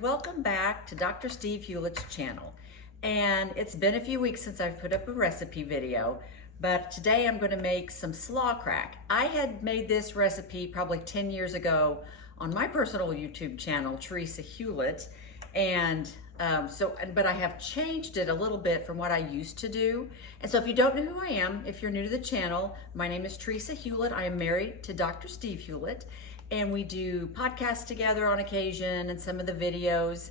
Welcome back to Dr. Steve Hewlett's channel. And it's been a few weeks since I've put up a recipe video, but today I'm going to make some slaw crack. I had made this recipe probably 10 years ago on my personal YouTube channel, Teresa Hewlett, and but I have changed it a little bit from what I used to do. And so if you don't know who I am, if you're new to the channel, my name is Teresa Hewlett. I am married to Dr. Steve Hewlett, and we do podcasts together on occasion and some of the videos.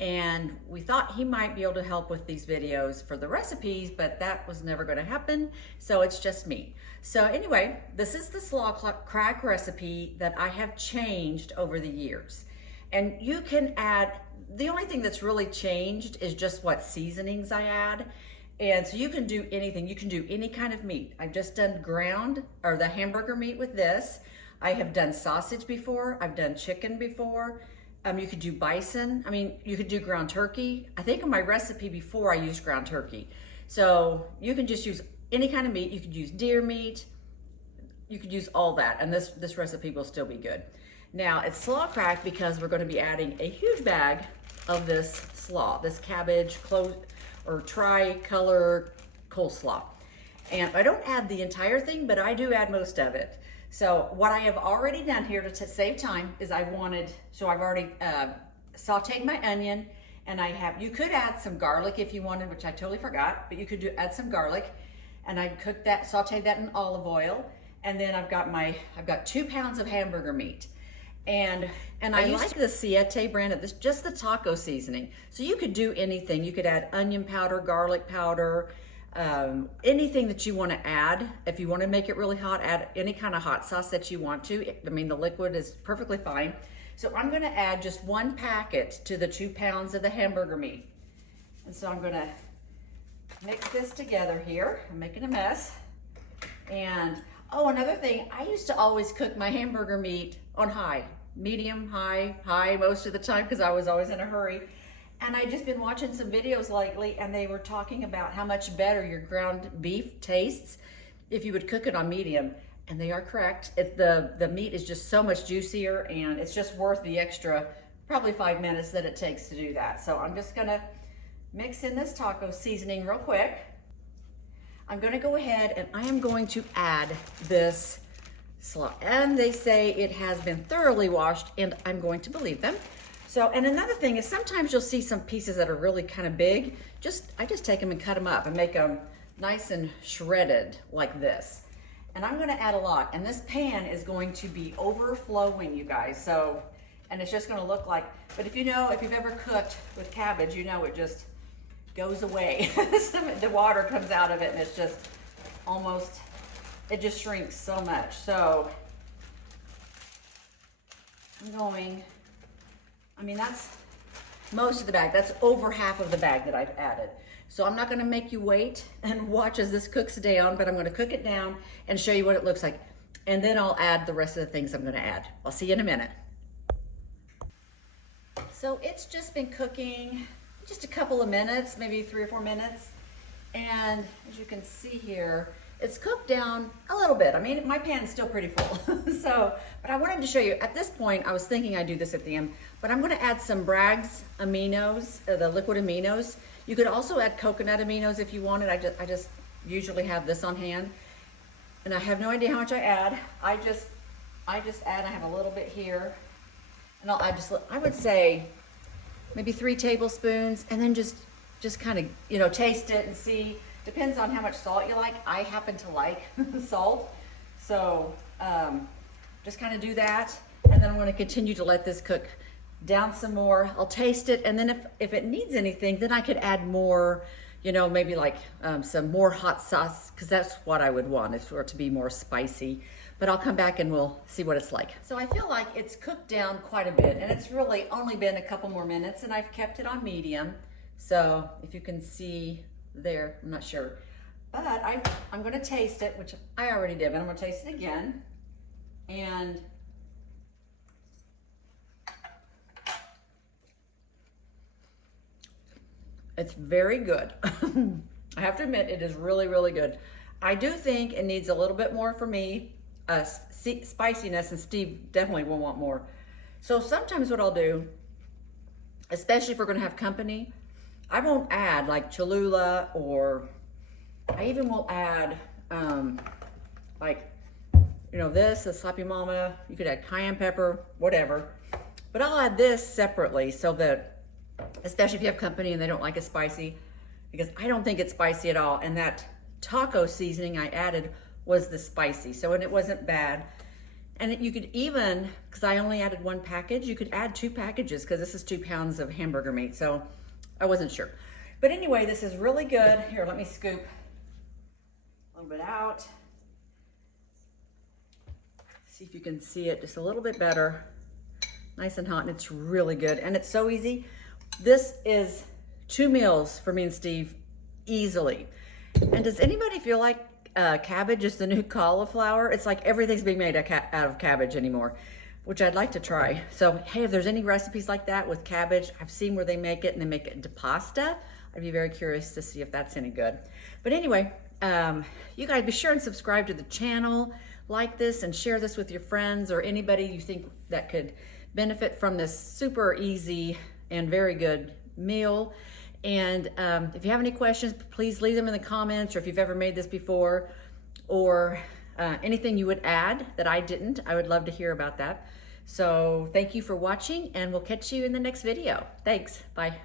And we thought he might be able to help with these videos for the recipes, but that was never going to happen. So it's just me. So anyway, this is the slaw crack recipe that I have changed over the years. And you can add, the only thing that's really changed is just what seasonings I add. And so you can do anything. You can do any kind of meat. I've just done ground or the hamburger meat with this. I have done sausage before. I've done chicken before. You could do bison. I mean, you could do ground turkey. I think in my recipe before I used ground turkey. So you can just use any kind of meat. You could use deer meat. You could use all that. And this recipe will still be good. Now it's slaw crack because we're going to be adding a huge bag of this slaw, this cabbage tri-color coleslaw. And I don't add the entire thing, but I do add most of it. So what I have already done here to save time is I've already sauteed my onion, and you could add some garlic if you wanted, which I totally forgot, but you could add some garlic, and I cooked that, sauteed that in olive oil. And then I've got 2 pounds of hamburger meat. And I like the Siete brand of this, just the taco seasoning. So you could do anything. You could add onion powder, garlic powder, anything that you want to add. If you want to make it really hot, add any kind of hot sauce that you want to. I mean, the liquid is perfectly fine. So I'm going to add just 1 packet to the 2 pounds of the hamburger meat. And so I'm going to mix this together here. I'm making a mess. And oh, another thing, I used to always cook my hamburger meat on high, medium, high most of the time because I was always in a hurry. And I just been watching some videos lately, and they were talking about how much better your ground beef tastes if you would cook it on medium. And they are correct. The meat is just so much juicier, and it's just worth the extra probably 5 minutes that it takes to do that. So I'm just gonna mix in this taco seasoning real quick. I'm gonna go ahead and I am going to add this slaw. And they say it has been thoroughly washed, and I'm going to believe them. So, and another thing is sometimes you'll see some pieces that are really kind of big. I just take them and cut them up and make them nice and shredded like this. And I'm gonna add a lot. And this pan is going to be overflowing, you guys. So, and it's just gonna look like, but if you've ever cooked with cabbage, you know it just goes away. The water comes out of it, and it's just it just shrinks so much. So that's most of the bag. That's over half of the bag that I've added. So I'm not gonna make you wait and watch as this cooks down, but I'm gonna cook it down and show you what it looks like. And then I'll add the rest of the things I'm gonna add. I'll see you in a minute. So it's just been cooking just a couple of minutes, maybe 3 or 4 minutes. And as you can see here, it's cooked down a little bit. I mean, my pan's still pretty full. But I wanted to show you, at this point, I was thinking I'd do this at the end, but I'm gonna add some Bragg's aminos, the liquid aminos. You could also add coconut aminos if you wanted. I just usually have this on hand. And I have no idea how much I add. I just add, I have a little bit here. And I would say maybe 3 tablespoons, and then just kind of, taste it and see. Depends on how much salt you like. I happen to like salt. So just kind of do that. And then I'm going to continue to let this cook down some more. I'll taste it. And then if it needs anything, then I could add more, maybe like some more hot sauce, because that's what I would want, is for it to be more spicy. But I'll come back and we'll see what it's like. So I feel like it's cooked down quite a bit, and it's really only been a couple more minutes, and I've kept it on medium. So if you can see there, I'm not sure. But I'm gonna taste it, which I already did, but I'm gonna taste it again. And it's very good. I have to admit, it is really, really good. I do think it needs a little bit more for me, spiciness, and Steve definitely will want more. So sometimes what I'll do, especially if we're gonna have company. I won't add like Cholula, or I even will add like, you know, this, the Sloppy Mama. You could add cayenne pepper, whatever. But I'll add this separately so that, especially if you have company and they don't like it spicy, because I don't think it's spicy at all. And that taco seasoning I added was the spicy, so, and it wasn't bad. And you could even, because I only added 1 package, you could add 2 packages because this is 2 pounds of hamburger meat. So I wasn't sure. But anyway, this is really good. Here, let me scoop a little bit out. See if you can see it just a little bit better. Nice and hot, and it's really good. And it's so easy. This is 2 meals for me and Steve easily. And does anybody feel like cabbage is the new cauliflower? It's like everything's being made out of cabbage anymore, which I'd like to try. So, hey, if there's any recipes like that with cabbage, I've seen where they make it and they make it into pasta. I'd be very curious to see if that's any good. But anyway, you guys be sure and subscribe to the channel, like this, and share this with your friends or anybody you think that could benefit from this super easy and very good meal. And if you have any questions, please leave them in the comments, or if you've ever made this before, or anything you would add that I didn't, I would love to hear about that. So thank you for watching, and we'll catch you in the next video. Thanks, bye.